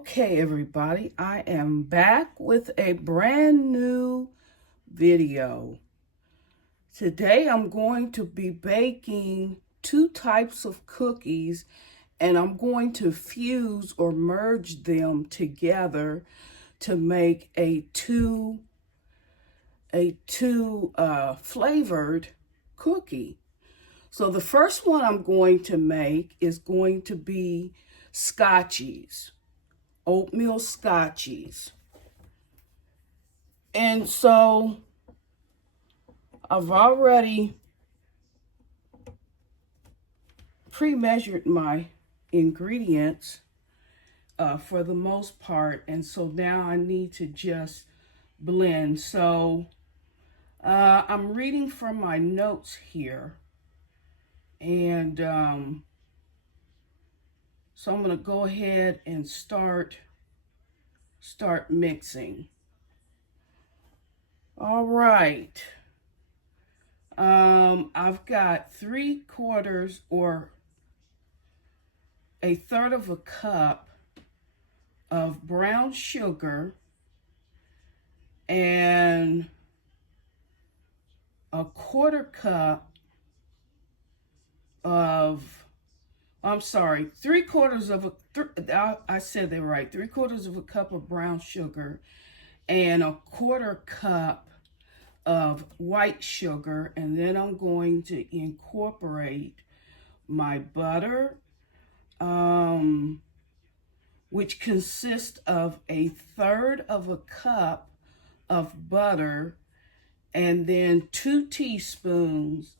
Okay, everybody, I am back with a brand new video. Today I'm going to be baking two types of cookies, and I'm going to fuse or merge them together to make a two flavored cookie. So the first one I'm going to make is going to be scotchies. Oatmeal scotchies. And so I've already pre-measured my ingredients for the most part, and so now I need to just blend. So I'm reading from my notes here, and so I'm going to go ahead and start mixing. All right. I've got 3/4 or a third of a cup of brown sugar and a 1/4 cup of, I'm sorry, 3/4 of a, I said that right, 3/4 of a cup of brown sugar and a 1/4 cup of white sugar, and then I'm going to incorporate my butter, which consists of a third of a cup of butter and then 2 teaspoons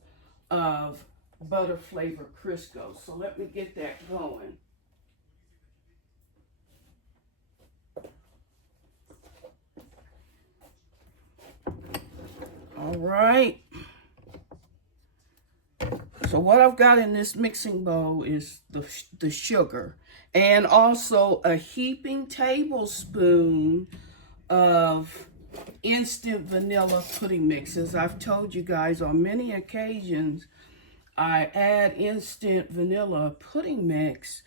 of butter flavor Crisco. So let me get that going. All right. So what I've got in this mixing bowl is the sugar, and also a heaping tablespoon of instant vanilla pudding mix. As I've told you guys on many occasions, I add instant vanilla pudding mix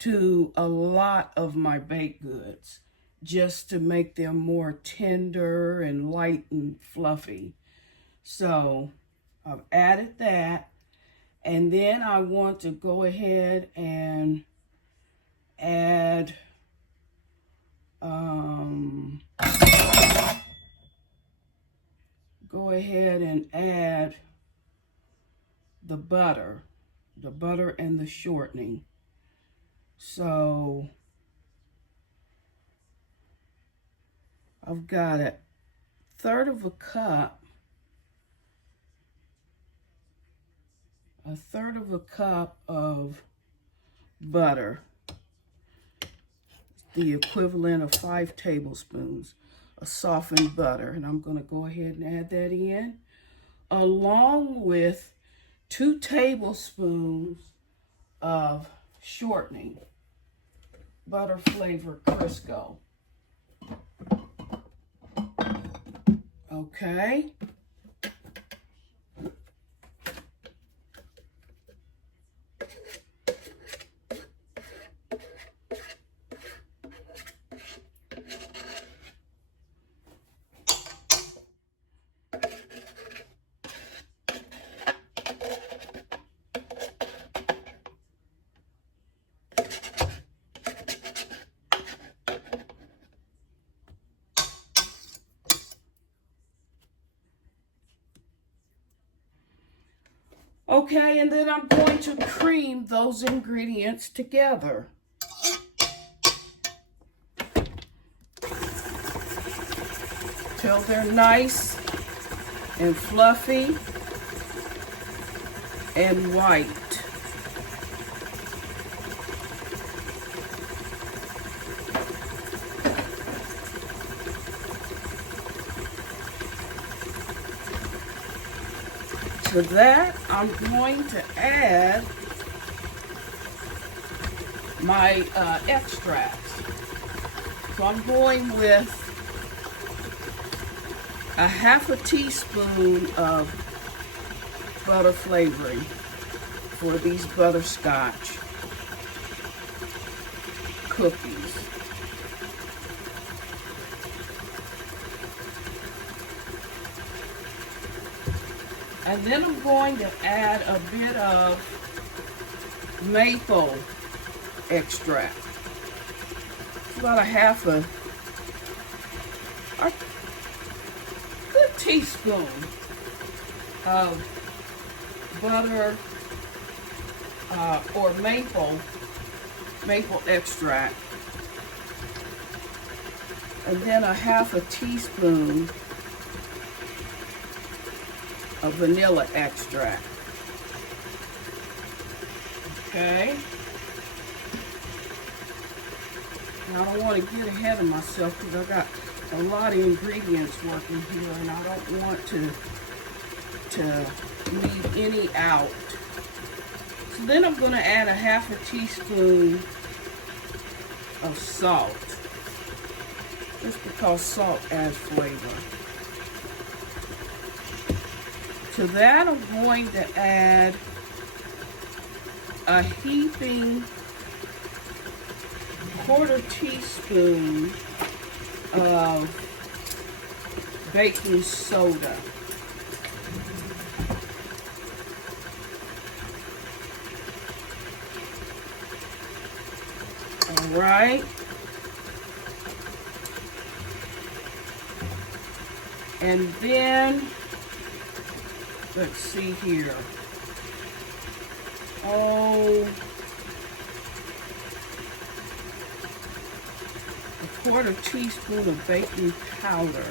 to a lot of my baked goods just to make them more tender and light and fluffy. So I've added that, and then I want to go ahead and add the butter and the shortening. So I've got a third of a cup of butter, the equivalent of 5 tablespoons of softened butter, and I'm going to go ahead and add that in, along with 2 tablespoons of shortening, butter flavor Crisco. Okay. Okay, and then I'm going to cream those ingredients together. Till they're nice and fluffy and white. To that, I'm going to add my extracts. So I'm going with a 1/2 teaspoon of butter flavoring for these butterscotch cookies. And then I'm going to add a bit of maple extract. About a good teaspoon of butter or maple extract. And then a half a teaspoon of vanilla extract. Okay. Now I don't want to get ahead of myself because I got a lot of ingredients working here and I don't want to leave any out. So then I'm going to add a half a teaspoon of salt. Just because salt adds flavor. To that I'm going to add a heaping quarter teaspoon of baking soda. All right. And then, let's see here. Oh, a quarter teaspoon of baking powder.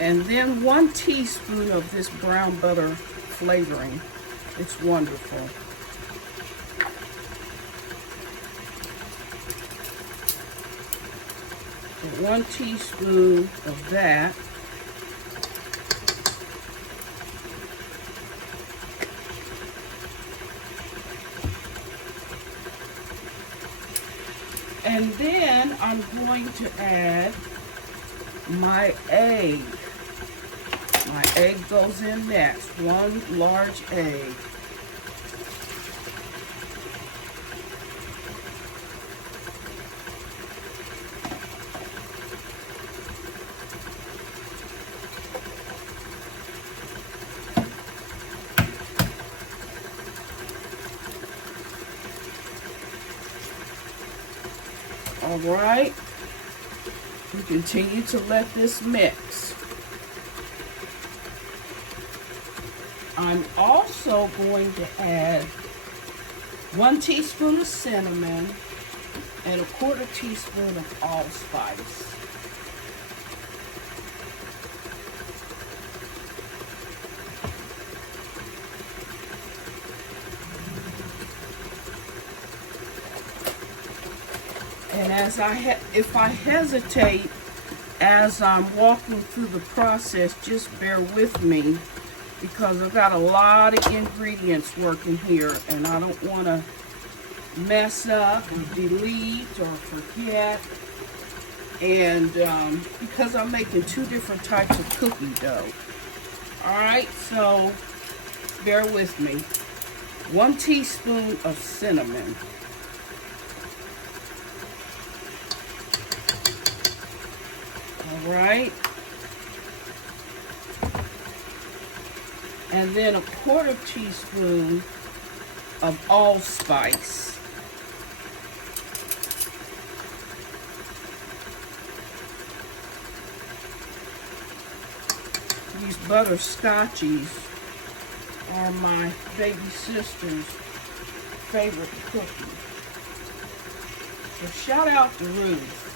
And then 1 teaspoon of this brown butter flavoring. It's wonderful. So 1 teaspoon of that. And then I'm going to add my egg. My egg goes in next. 1 large egg. All right. You continue to let this mix. I'm also going to add 1 teaspoon of cinnamon and a quarter teaspoon of allspice. And if I hesitate as I'm walking through the process, just bear with me because I've got a lot of ingredients working here and I don't want to mess up or delete or forget. And because I'm making 2 different types of cookie dough. Alright, so bear with me. 1 teaspoon of cinnamon. Alright. And then a quarter teaspoon of allspice. These butter scotchies are my baby sister's favorite cookie. So shout out to Ruth.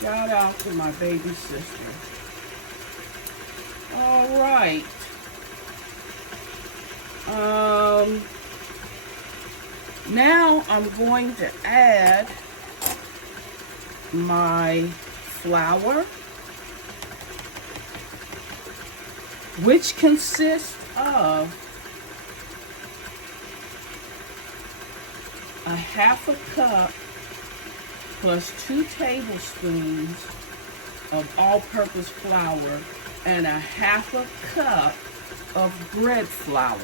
Shout out to my baby sister. All right. Now I'm going to add my flour, which consists of a half a cup plus 2 tablespoons of all-purpose flour and a half a cup of bread flour.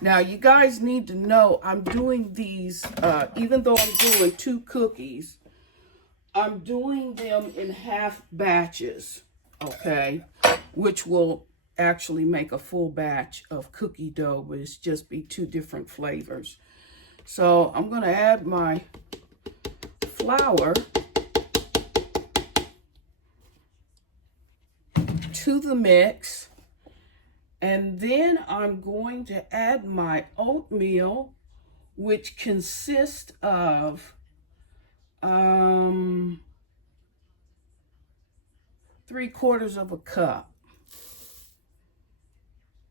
Now, you guys need to know I'm doing these, even though I'm doing 2 cookies, I'm doing them in half batches, okay? Which will actually make a full batch of cookie dough, but it's just be 2 different flavors. So I'm gonna add my flour to the mix, and then I'm going to add my oatmeal, which consists of 3/4 of a cup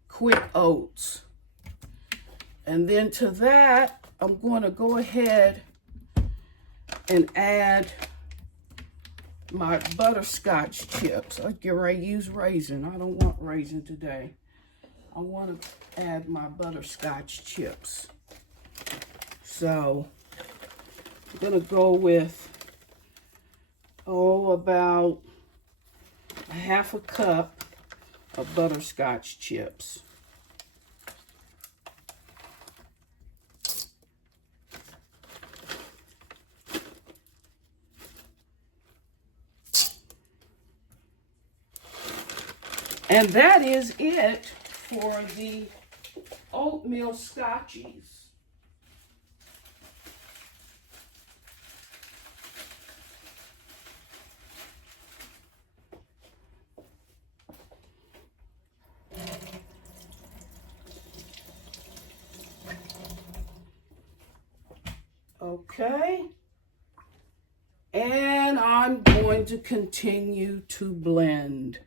quick oats. And then to that, I'm going to go ahead and add my butterscotch chips. I get ready to use raisin. I don't want raisin today. I want to add my butterscotch chips. So I'm going to go with, about 1/2 cup of butterscotch chips. And that is it for the oatmeal scotchies. Okay. And I'm going to continue to blend.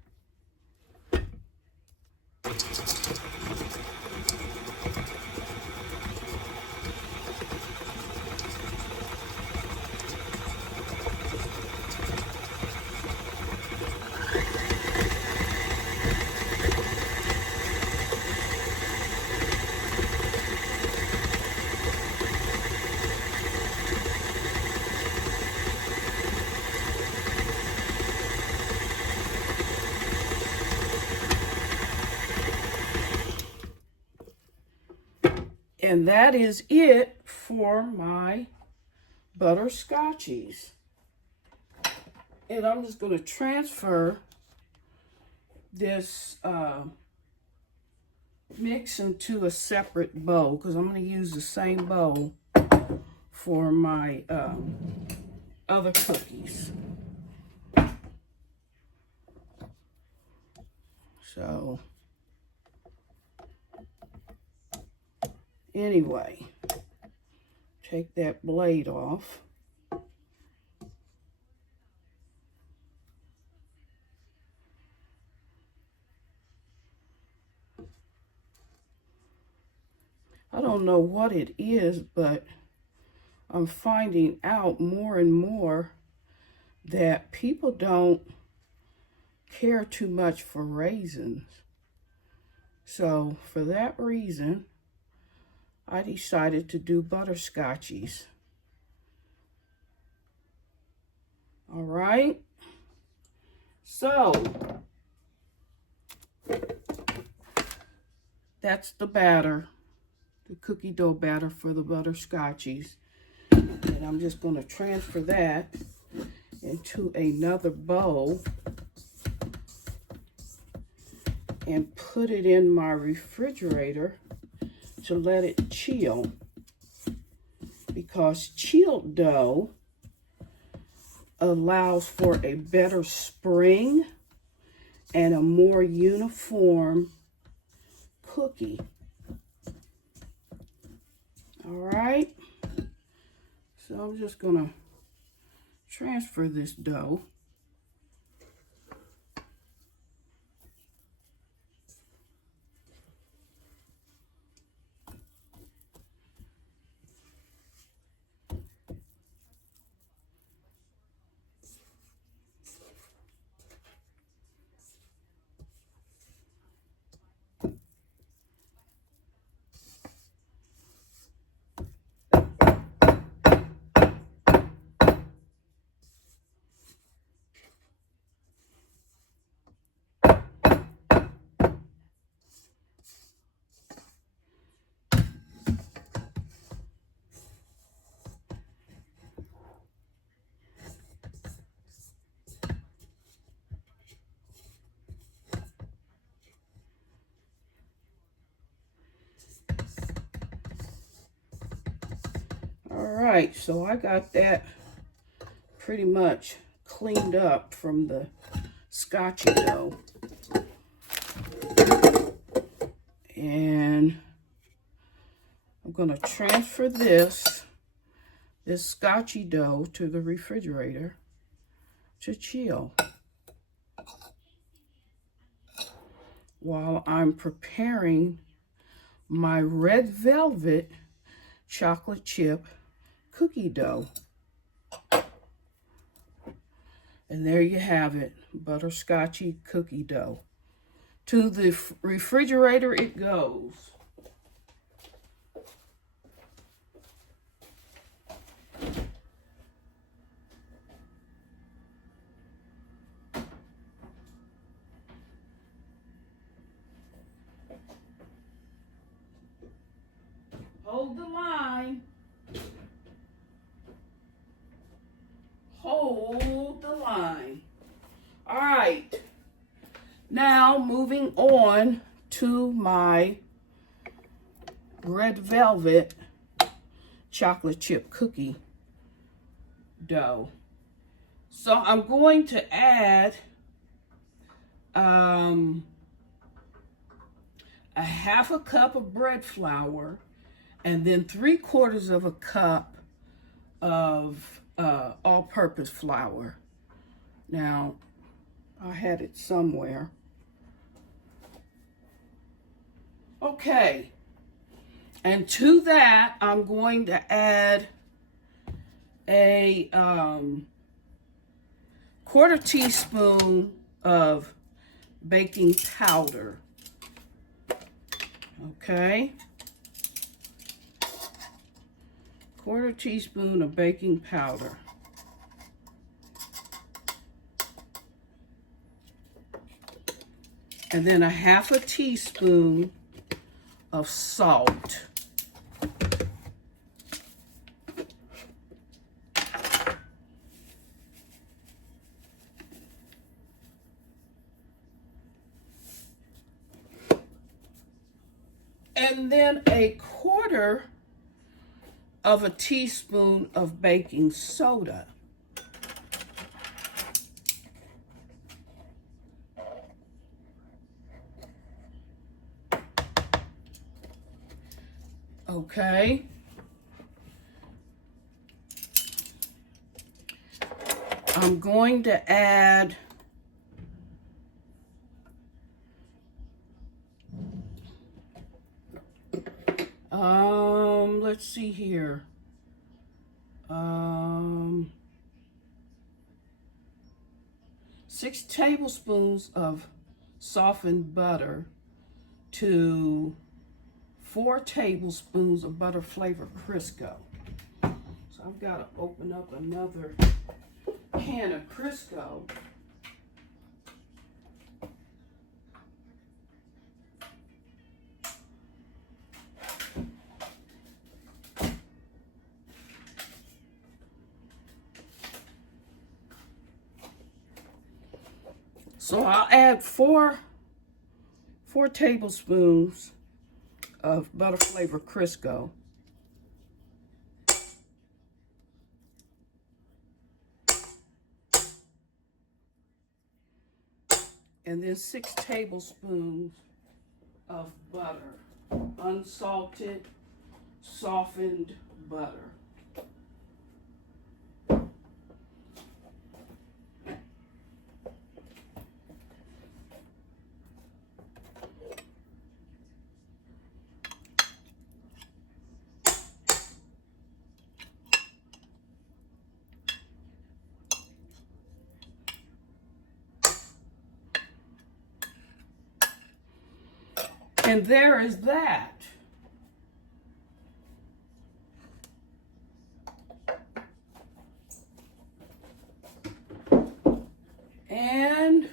And that is it for my butterscotchies. And I'm just going to transfer this mix into a separate bowl, because I'm going to use the same bowl for my other cookies. So anyway, take that blade off. I don't know what it is, but I'm finding out more and more that people don't care too much for raisins. So for that reason, I decided to do butterscotchies. All right. So that's the batter, the cookie dough batter for the butterscotchies. And I'm just going to transfer that into another bowl and put it in my refrigerator to let it chill, because chilled dough allows for a better spring and a more uniform cookie. All right, so I'm just gonna transfer this dough. right, so I got that pretty much cleaned up from the scotchy dough. And I'm going to transfer this scotchy dough to the refrigerator to chill while I'm preparing my red velvet chocolate chip cookie dough. And there you have it, butterscotchy cookie dough. To the refrigerator it goes. Hold the line. Hold the line. All right. Now moving on to my red velvet chocolate chip cookie dough. So I'm going to add a half a cup of bread flour and then 3/4 cup of all-purpose flour. Now, I had it somewhere. Okay, and to that, I'm going to add a 1/4 teaspoon of baking powder. Okay. 1/4 teaspoon of baking powder. And then a half a teaspoon of salt. And then a 1/4 of a teaspoon of baking soda. Okay. I'm going to add let's see here. 6 tablespoons of softened butter to 4 tablespoons of butter flavored Crisco. So I've got to open up another can of Crisco. So I'll add 4 tablespoons of butter flavored Crisco. And then 6 tablespoons of butter, unsalted, softened butter. And there is that. And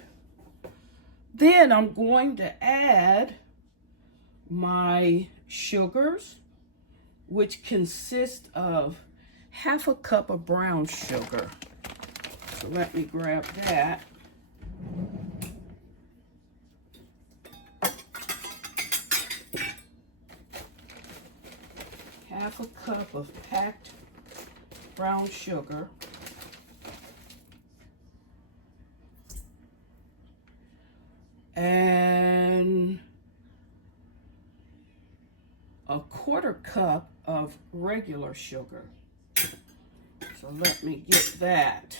then I'm going to add my sugars, which consist of half a cup of brown sugar. So let me grab that. Half a cup of packed brown sugar. And a 1/4 cup of regular sugar. So let me get that.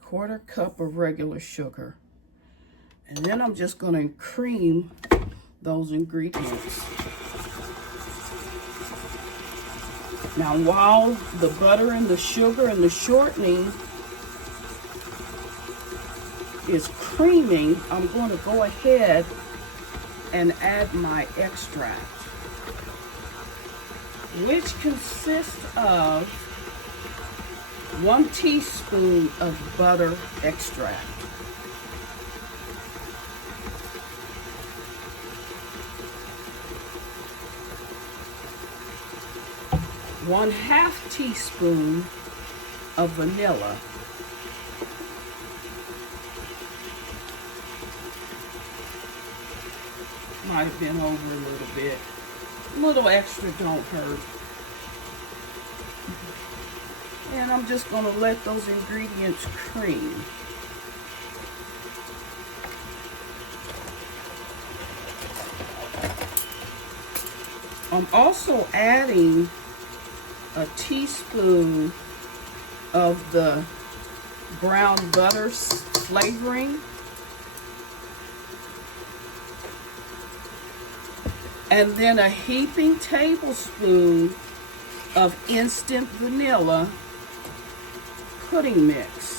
Quarter cup of regular sugar. And then I'm just going to cream those ingredients. Now, while the butter and the sugar and the shortening is creaming, I'm going to go ahead and add my extract, which consists of 1 teaspoon of butter extract. ½ teaspoon of vanilla. Might have been over a little bit. A little extra don't hurt. And I'm just going to let those ingredients cream. I'm also adding a teaspoon of the brown butter flavoring. And then a heaping tablespoon of instant vanilla pudding mix.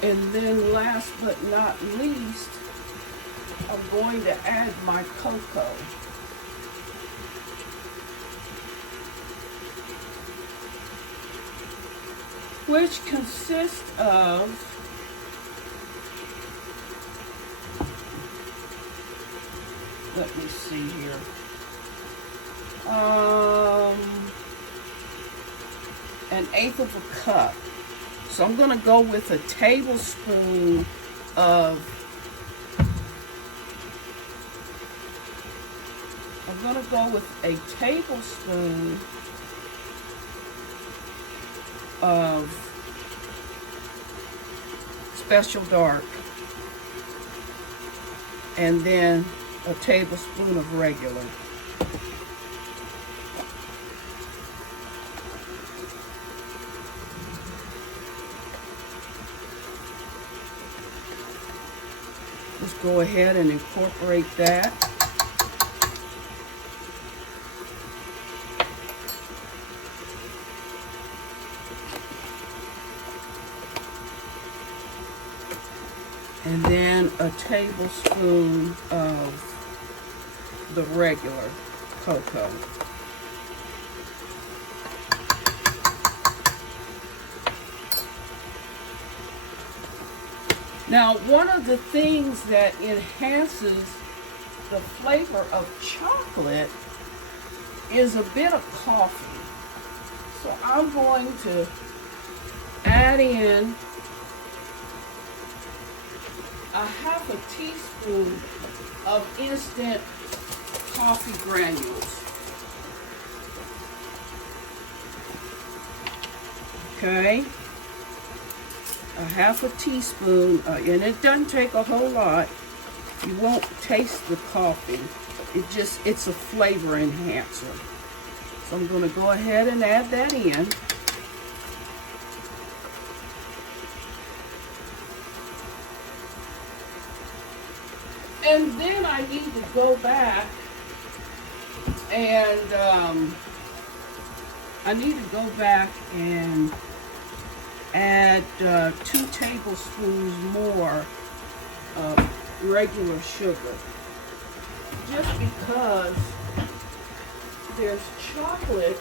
And then last but not least, I'm going to add my cocoa. Which consists of let me see here. 1/8 of a cup. So I'm going to go with a tablespoon of, I'm going to go with a tablespoon of Special Dark, and then a tablespoon of regular. Let's go ahead and incorporate that. And then a tablespoon of the regular cocoa. Now, one of the things that enhances the flavor of chocolate is a bit of coffee. So I'm going to add in a ½ teaspoon of instant coffee granules. Okay, a ½ teaspoon, and it doesn't take a whole lot. You won't taste the coffee. It's a flavor enhancer. So I'm going to go ahead and add that in. And then I need to go back and add 2 tablespoons more of regular sugar. Just because there's chocolate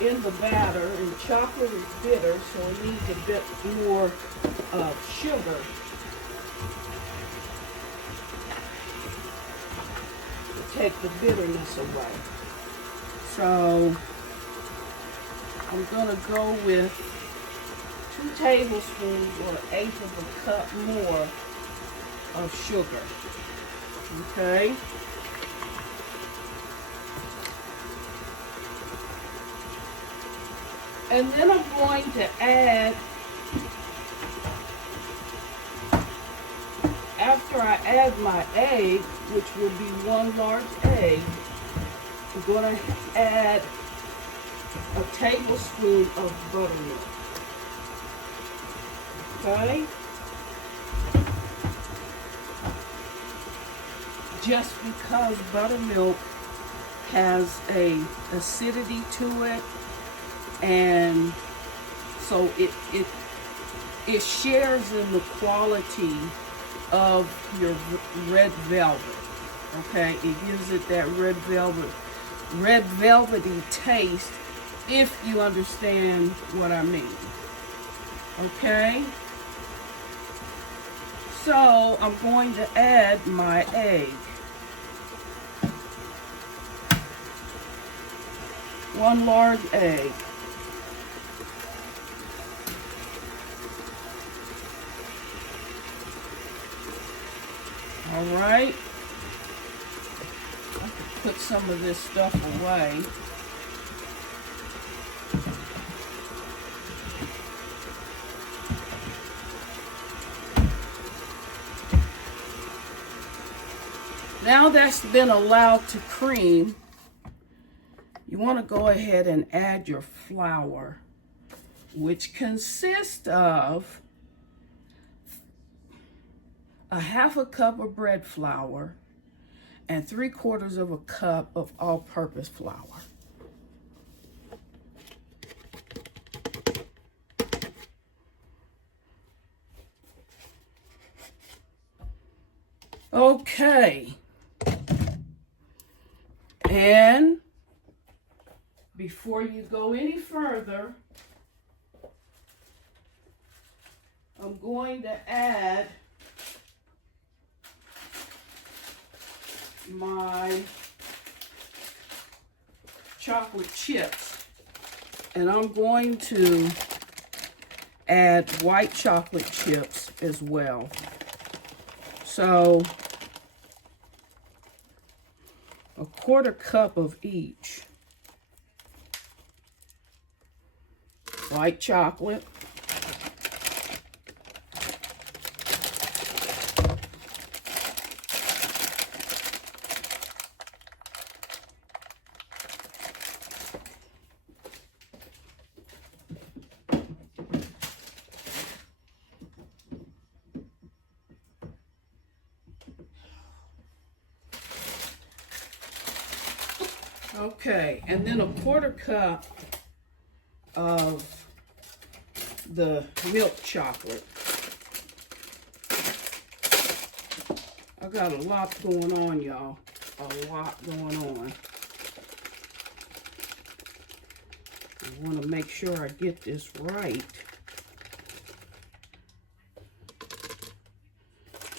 in the batter, and chocolate is bitter, so it needs a bit more sugar to take the bitterness away. So I'm going to go with 2 tablespoons or 1/8 of a cup more of sugar. Okay? And then I'm going to add, after I add my egg, which will be 1 large egg, I'm going to add a tablespoon of buttermilk. Okay? Just because buttermilk has a acidity to it, and so it shares in the quality of your red velvet. Okay, it gives it that red velvety taste, if you understand what I mean. Okay, so I'm going to add my egg. 1 large egg. All right. I can put some of this stuff away. Now that's been allowed to cream, you want to go ahead and add your flour, which consists of 1/2 cup of bread flour and 3/4 of a cup of all-purpose flour. Okay. And before you go any further, I'm going to add my chocolate chips, and I'm going to add white chocolate chips as well. So 1/4 cup of each. White chocolate. Okay, and then 1/4 cup of the milk chocolate. I got a lot going on, y'all. A lot going on. I want to make sure I get this right.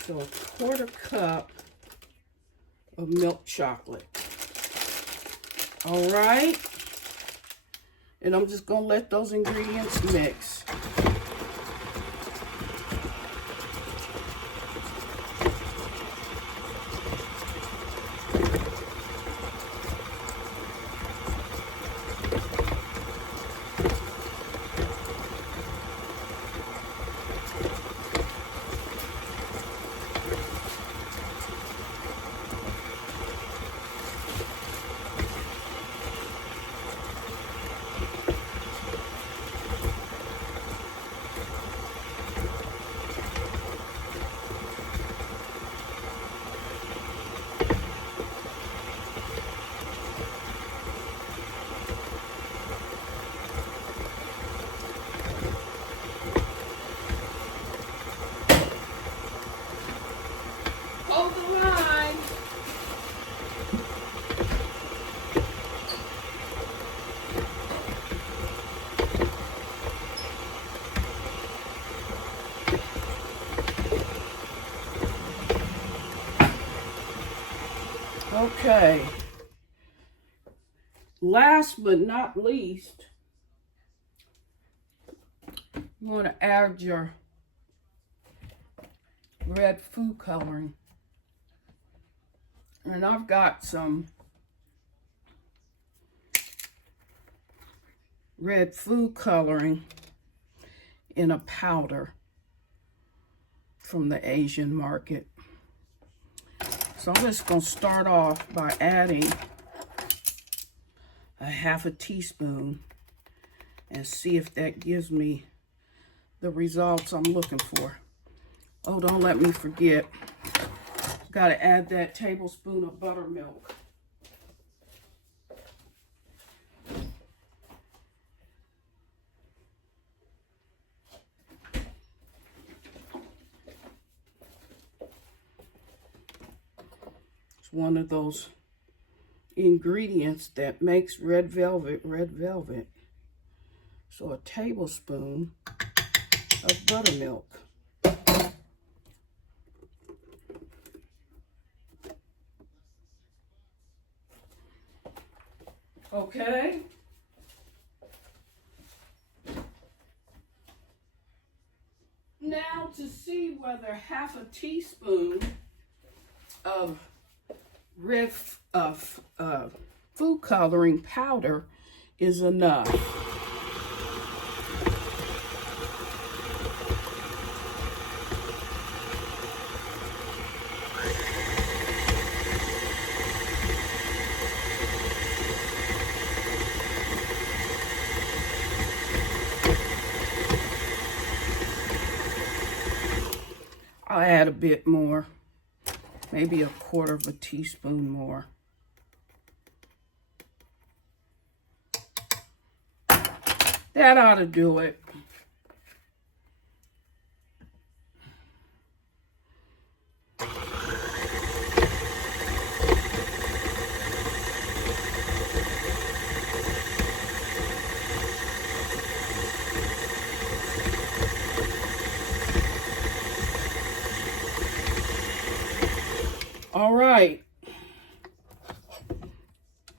So 1/4 cup of milk chocolate. All right. And I'm just going to let those ingredients mix. Okay. Last but not least, you want to add your red food coloring. And I've got some red food coloring in a powder from the Asian market. So I'm just going to start off by adding a half a teaspoon and see if that gives me the results I'm looking for. Oh, don't let me forget. Got to add that tablespoon of buttermilk. It's one of those ingredients that makes red velvet red velvet. So a tablespoon of buttermilk. Okay. Now to see whether half a teaspoon of red food coloring powder is enough. I'll add a bit more, maybe a quarter of a teaspoon more. That ought to do it. All right.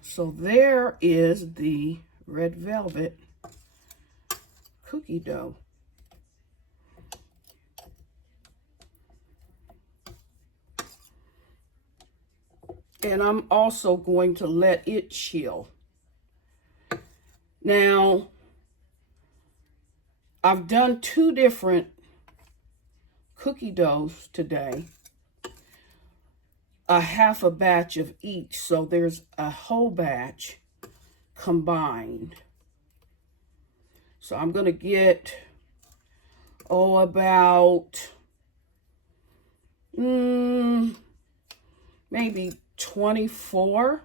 So there is the red velvet cookie dough. And I'm also going to let it chill. Now, I've done 2 different cookie doughs today. A half a batch of each, so there's a whole batch combined. So I'm going to get, about maybe 24.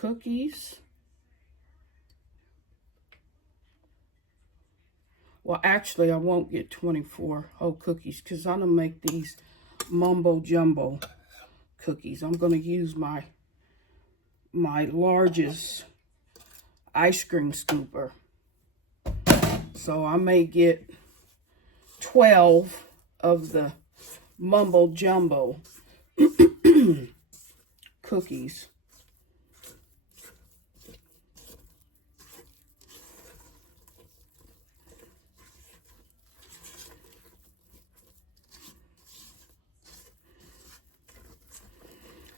Cookies. Well, actually, I won't get 24 whole cookies because I'm going to make these mumbo jumbo cookies. I'm going to use my largest ice cream scooper. So I may get 12 of the mumbo jumbo cookies.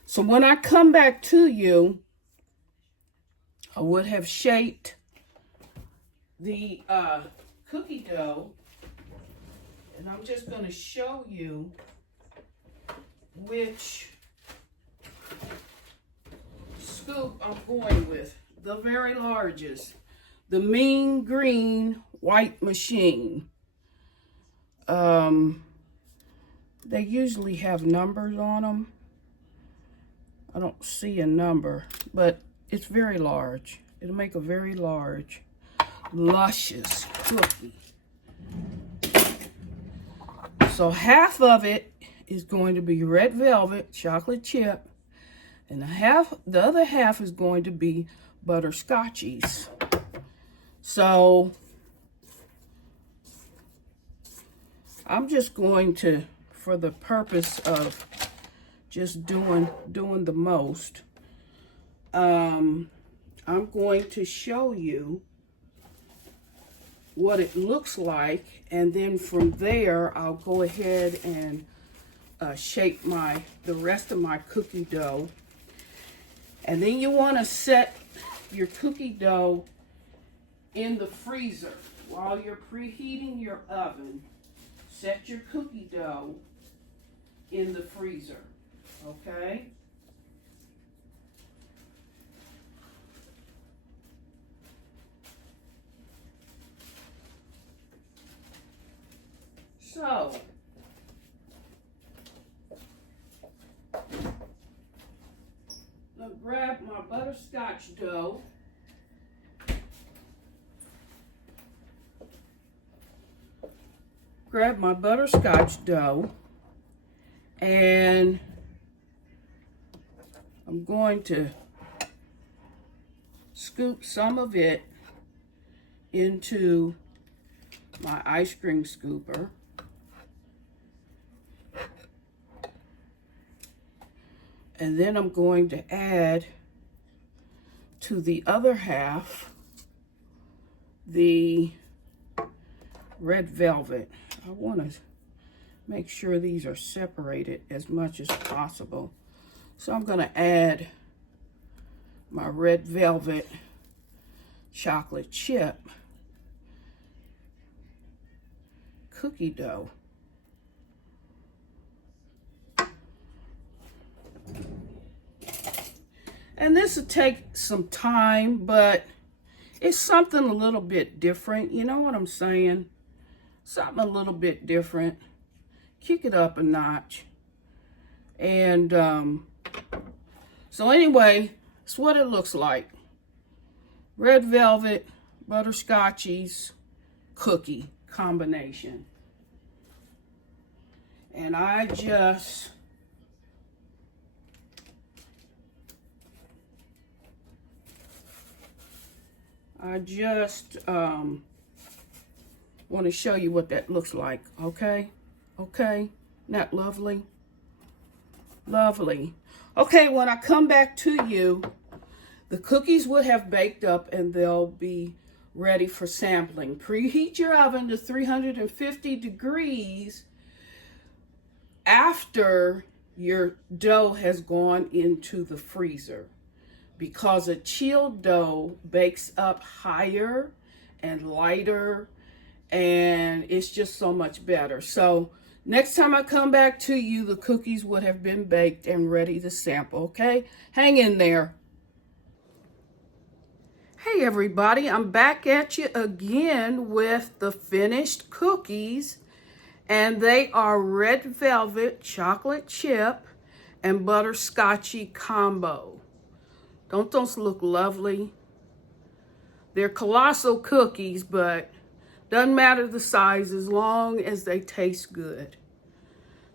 So when I come back to you, I would have shaped the cookie dough, and I'm just going to show you which scoop I'm going with. The very largest, the Mean Green White Machine. They usually have numbers on them. I don't see a number, but it's very large. It'll make a very large, luscious cookie. So half of it is going to be red velvet chocolate chip, and the other half is going to be butterscotchies. So I'm just going to, for the purpose of just doing the most, I'm going to show you what it looks like, and then from there I'll go ahead and shape the rest of my cookie dough. And then you want to set your cookie dough in the freezer while you're preheating your oven. Set your cookie dough in the freezer, okay? So, I'll grab my butterscotch dough. Grab my butterscotch dough, and I'm going to scoop some of it into my ice cream scooper. And then I'm going to add to the other half the red velvet. I want to make sure these are separated as much as possible. So I'm going to add my red velvet chocolate chip cookie dough. And this will take some time, but it's something a little bit different. You know what I'm saying? Something a little bit different. Kick it up a notch. And so anyway, it's what it looks like. Red velvet, butterscotchies, cookie combination. And I just want to show you what that looks like, okay? Okay, isn't that lovely? Lovely. Okay, when I come back to you, the cookies would have baked up and they'll be ready for sampling. Preheat your oven to 350 degrees after your dough has gone into the freezer, because a chilled dough bakes up higher and lighter, and it's just so much better. So next time I come back to you, the cookies would have been baked and ready to sample, okay? Hang in there. Hey everybody, I'm back at you again with the finished cookies, and they are red velvet chocolate chip and butterscotchy combo. Don't those look lovely? They're colossal cookies, but doesn't matter the size as long as they taste good.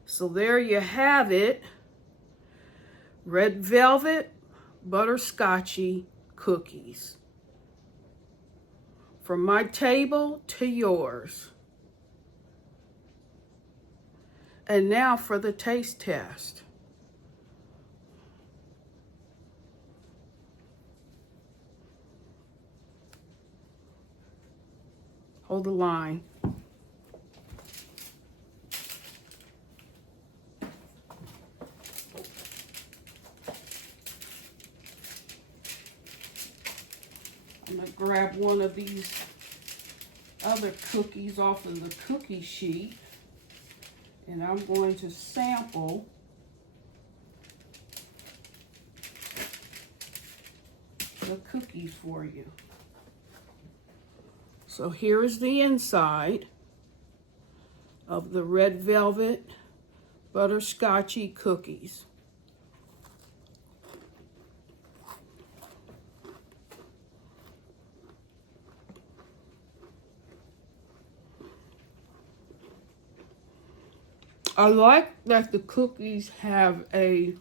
So there you have it. Red velvet butterscotchy cookies. From my table to yours. And now for the taste test. Hold the line. I'm going to grab one of these other cookies off of the cookie sheet, and I'm going to sample the cookies for you. So here is the inside of the red velvet butterscotchy cookies. I like that the cookies have the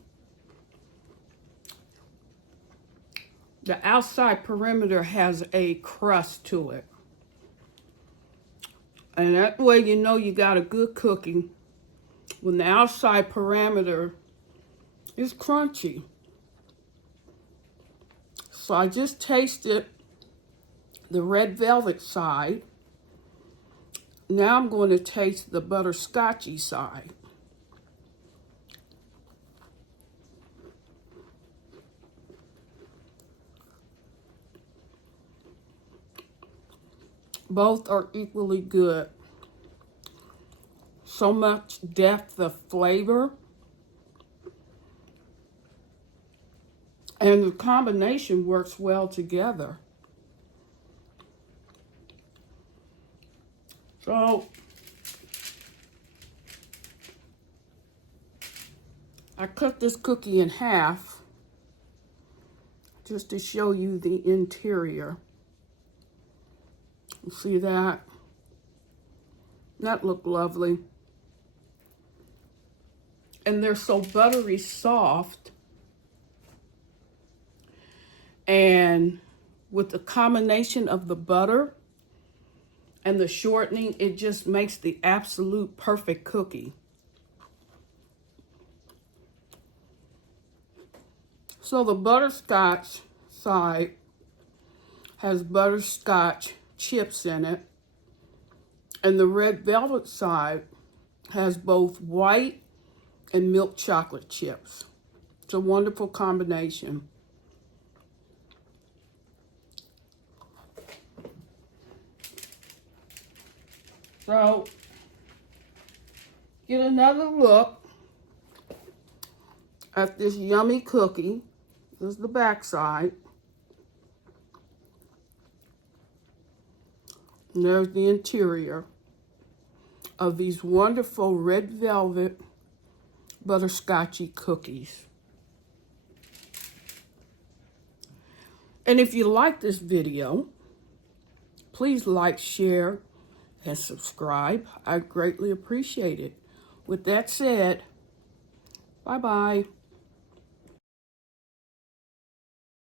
outside perimeter has a crust to it. And that way you know you got a good cookie when the outside parameter is crunchy. So I just tasted the red velvet side. Now I'm going to taste the butterscotchy side. Both are equally good. So much depth of flavor. And the combination works well together. So, I cut this cookie in half just to show you the interior. You see that? That looked lovely. And they're so buttery soft. And with the combination of the butter and the shortening, it just makes the absolute perfect cookie. So the butterscotch side has butterscotch chips in it, and the red velvet side has both white and milk chocolate chips. It's a wonderful combination. So, get another look at this yummy cookie. This is the back side. And there's the interior of these wonderful red velvet butterscotchy cookies. And if you like this video, please like, share, and subscribe. I greatly appreciate it. With that said, bye-bye.